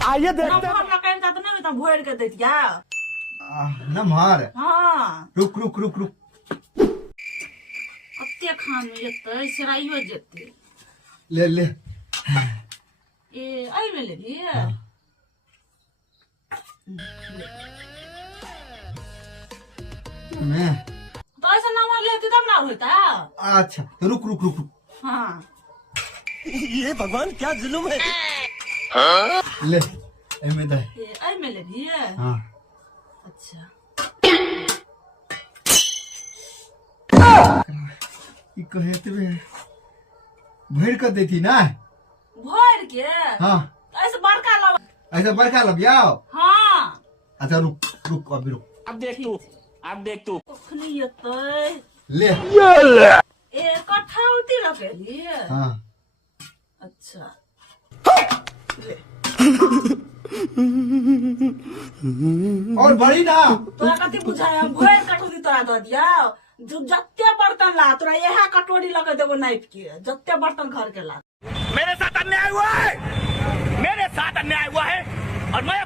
आइए देखते हैं। नमहर लकैन ता त नै त भोर के दैतिया नमहर। हां रुक रुक रुक रुक कते खान में जते सिराइयो जते ले ले ए आई में ले लिए मैं तो ऐसा नमहर लेती तब ना होता। अच्छा तो रुक रुक रुक रुक हां ये भगवान क्या जुल्म है। ले एमे दे। ए आई में ले लिए हाँ अच्छा ई कहे तबे भर कर देती ना। भोर के हाँ ऐसे बड़का लब ऐसा बरखा लब जाओ। हां अच्छा रुक रुक अभी रुक अब देख तू ओखनी यतै ले ए कठौती लगे लिए हाँ अच्छा और बड़ी ना तोरा कथी बुझाय हम भोर कठौती तोरा द दिया जो जत्ते बर्तन ला तोरा यहा कटोरी लगे देबो नाइप के जत्ते बर्तन घर के ला। मेरे साथ अन्याय हुआ है, मेरे साथ अन्याय हुआ है और मैं